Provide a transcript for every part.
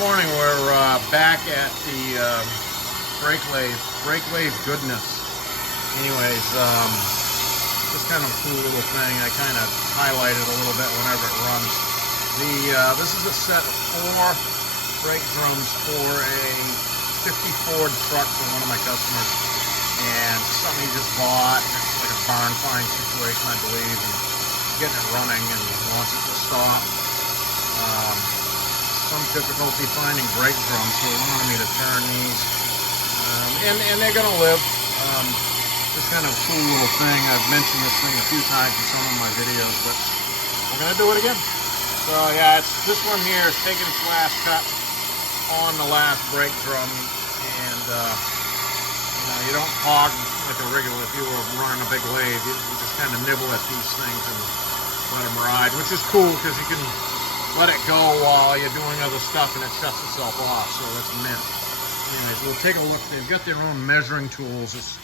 morning we're back at the brake lathe Goodness. Anyways, just kind of a cool little thing. I kind of highlight it a little bit whenever it runs. This is a set of 4 brake drums for a 50 Ford truck for one of my customers, and something he just bought. It's like a barn find situation, I believe, and getting it running and wants it to stop. Some difficulty finding brake drums, so he wanted me to turn these, and they're going to live. Just kind of a cool little thing. I've mentioned this thing a few times in some of my videos, but we're going to do it again. So yeah, this one here is taking its last cut on the last brake drum, and you don't hog like a regular. If you were running a big lathe, you just kind of nibble at these things and let them ride, which is cool because you can let it go while you're doing other stuff and it shuts itself off, so that's mint. Anyways, we'll take a look. They've got their own measuring tools. It's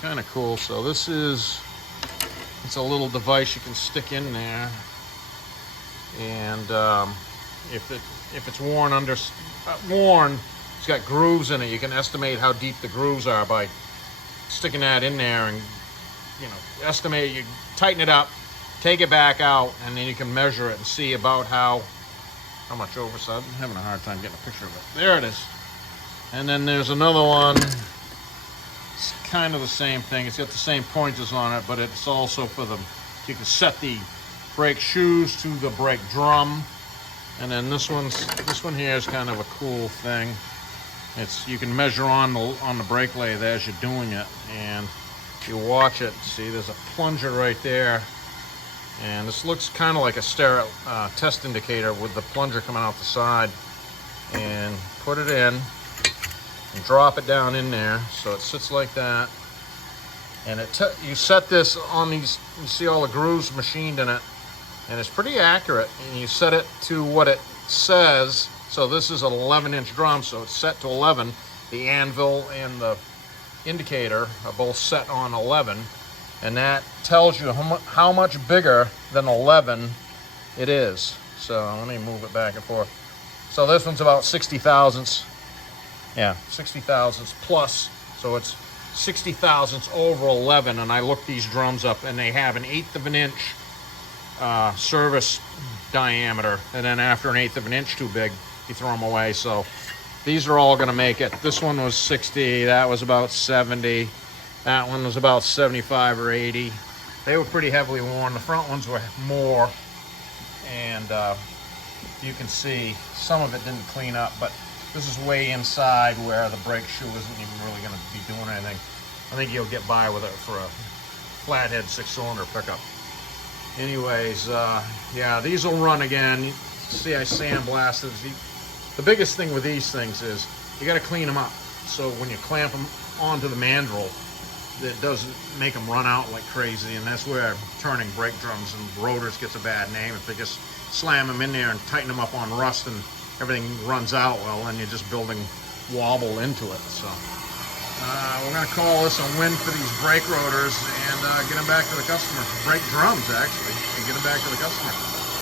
kind of cool. So it's a little device you can stick in there, and if it's worn, it's got grooves in it. You can estimate how deep the grooves are by sticking that in there, and estimate. You tighten it up, take it back out, and then you can measure it and see about how much oversight. I'm having a hard time getting a picture of it. There it is. And then there's another one. It's kind of the same thing. It's got the same pointers on it, but it's also for you can set the brake shoes to the brake drum. And then this one here is kind of a cool thing. You can measure on the brake lathe as you're doing it, and you watch it. See, there's a plunger right there. And this looks kind of like a stereo test indicator with the plunger coming out the side. And put it in and drop it down in there so it sits like that. And you set this on these. You see all the grooves machined in it, and it's pretty accurate. And you set it to what it says. So this is an 11-inch drum, so it's set to 11. The anvil and the indicator are both set on 11. And that tells you how much bigger than 11 it is. So let me move it back and forth. So this one's about 60 thousandths. Yeah, 60 thousandths plus. So it's 60 thousandths over 11. And I looked these drums up, and they have an 1/8 of an inch service diameter. And then after an 1/8 of an inch too big, you throw them away. So these are all going to make it. This one was 60. That was about 70. That one was about 75 or 80. They were pretty heavily worn. The front ones were more, and you can see some of it didn't clean up, but this is way inside where the brake shoe isn't even really going to be doing anything. I think you'll get by with it for a flathead 6-cylinder pickup. Anyways, yeah, these will run again. See, I sandblasted. The biggest thing with these things is you got to clean them up. So when you clamp them onto the mandrel, it doesn't make them run out like crazy, and that's where turning brake drums and rotors gets a bad name. If they just slam them in there and tighten them up on rust and everything runs out, well, then you're just building wobble into it. So we're going to call this a win for these brake rotors and get them back to the customer. Brake drums, actually, and get them back to the customer.